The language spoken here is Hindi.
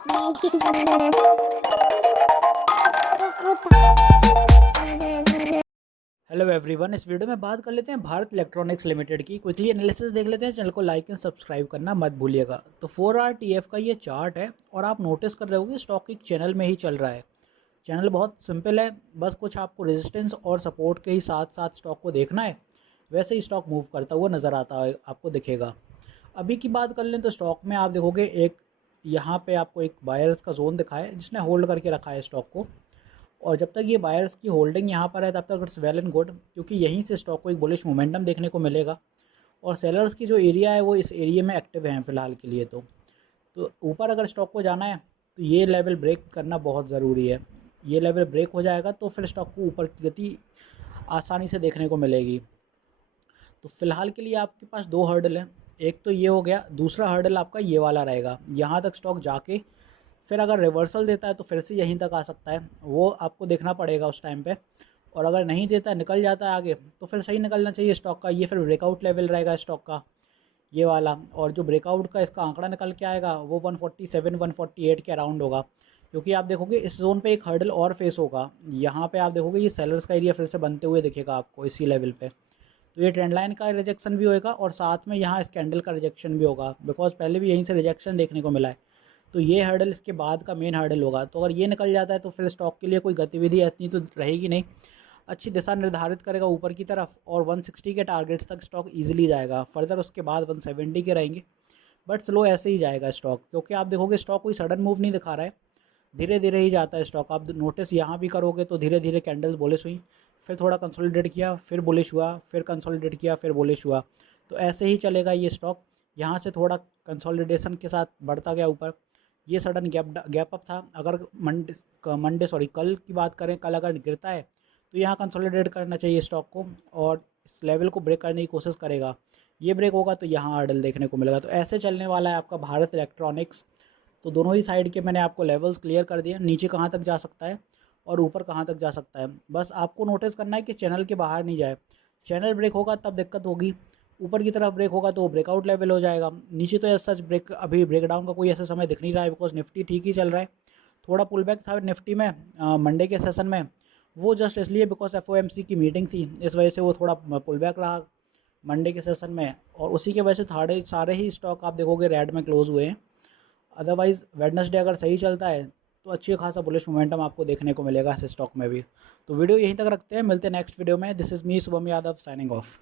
हेलो एवरीवन, इस वीडियो में बात कर लेते हैं भारत इलेक्ट्रॉनिक्स लिमिटेड की। क्विकली एनालिसिस देख लेते हैं। चैनल को लाइक एंड सब्सक्राइब करना मत भूलिएगा। तो 4RTF का ये चार्ट है और आप नोटिस कर रहे होंगे स्टॉक एक चैनल में ही चल रहा है। चैनल बहुत सिंपल है, बस कुछ आपको रेजिस्टेंस और सपोर्ट के ही साथ साथ स्टॉक को देखना है। वैसे ही स्टॉक मूव करता हुआ नज़र आता है, आपको दिखेगा। अभी की बात कर लें तो स्टॉक में आप देखोगे एक यहाँ पे आपको एक बायर्स का जोन दिखा है जिसने होल्ड करके रखा है स्टॉक को। और जब तक ये बायर्स की होल्डिंग यहाँ पर है तब तक इट्स वेल एंड गुड, क्योंकि यहीं से स्टॉक को एक बुलिश मोमेंटम देखने को मिलेगा। और सेलर्स की जो एरिया है वो इस एरिया में एक्टिव है फ़िलहाल के लिए। तो ऊपर अगर स्टॉक को जाना है तो ये लेवल ब्रेक करना बहुत ज़रूरी है। ये लेवल ब्रेक हो जाएगा तो फिर स्टॉक को ऊपर की गति आसानी से देखने को मिलेगी। तो फ़िलहाल के लिए आपके पास दो हर्डल हैं। एक तो ये हो गया, दूसरा हर्डल आपका ये वाला रहेगा। यहाँ तक स्टॉक जाके फिर अगर रिवर्सल देता है तो फिर से यहीं तक आ सकता है, वो आपको देखना पड़ेगा उस टाइम पे। और अगर नहीं देता, निकल जाता है आगे, तो फिर सही निकलना चाहिए स्टॉक का। ये फिर ब्रेकआउट लेवल रहेगा स्टॉक का, ये वाला। और जो ब्रेकआउट का इसका आंकड़ा निकल के आएगा वो 147 148 के अराउंड होगा। क्योंकि आप देखोगे इस जोन पे एक हर्डल और फेस होगा। यहाँ पे आप देखोगे ये सेलर्स का एरिया फिर से बनते हुए दिखेगा आपको इसी लेवल पे। तो ये ट्रेंड लाइन का रिजेक्शन भी होएगा और साथ में यहाँ इस कैंडल का रिजेक्शन भी होगा, बिकॉज पहले भी यहीं से रिजेक्शन देखने को मिला है। तो ये हर्डल इसके बाद का मेन हर्डल होगा। तो अगर ये निकल जाता है तो फिर स्टॉक के लिए कोई गतिविधि इतनी तो रहेगी नहीं, अच्छी दिशा निर्धारित करेगा ऊपर की तरफ। और 160 के टारगेट्स तक स्टॉक इजीली जाएगा। फर्दर उसके बाद 170 के रहेंगे, बट स्लो ऐसे ही जाएगा स्टॉक। क्योंकि आप देखोगे स्टॉक कोई सडन मूव नहीं दिखा रहा है, धीरे धीरे ही जाता है स्टॉक। आप नोटिस यहाँ भी करोगे तो धीरे धीरे कैंडल्स बुलिश हुई, फिर थोड़ा कंसोलिडेट किया, फिर बुलिश हुआ, फिर कंसोलिडेट किया, फिर बुलिश हुआ। तो ऐसे ही चलेगा ये स्टॉक। यहाँ से थोड़ा कंसोलिडेशन के साथ बढ़ता गया ऊपर। ये सडन गैप अप था। अगर कल की बात करें, कल अगर गिरता है तो यहाँ कंसोलिडेट करना चाहिए स्टॉक को और इस लेवल को ब्रेक करने की कोशिश करेगा। ये ब्रेक होगा तो यहाँ हर्डल देखने को मिलेगा। तो ऐसे चलने वाला है आपका भारत इलेक्ट्रॉनिक्स। तो दोनों ही साइड के मैंने आपको लेवल्स क्लियर कर दिए, नीचे कहाँ तक जा सकता है और ऊपर कहाँ तक जा सकता है। बस आपको नोटिस करना है कि चैनल के बाहर नहीं जाए। चैनल ब्रेक होगा तब दिक्कत होगी, ऊपर की तरफ ब्रेक होगा तो ब्रेकआउट लेवल हो जाएगा। नीचे तो ऐसा सच अभी ब्रेकडाउन का कोई ऐसा समय दिख नहीं रहा है, बिकॉज निफ्टी ठीक ही चल रहा है। थोड़ा पुल बैक था निफ्टी में मंडे के सेशन में, वो जस्ट इसलिए बिकॉज FOMC की मीटिंग थी, इस वजह से वो थोड़ा पुल बैक रहा मंडे के सेशन में। और उसी की वजह से सारे ही स्टॉक आप देखोगे रेड में क्लोज हुए हैं। अदरवाइज़ वेडनेसडे अगर सही चलता है तो अच्छी खासा बुलिश मोमेंटम आपको देखने को मिलेगा इस स्टॉक में भी। तो वीडियो यहीं तक रखते हैं, मिलते हैं नेक्स्ट वीडियो में। This is me Shubham Yadav signing off.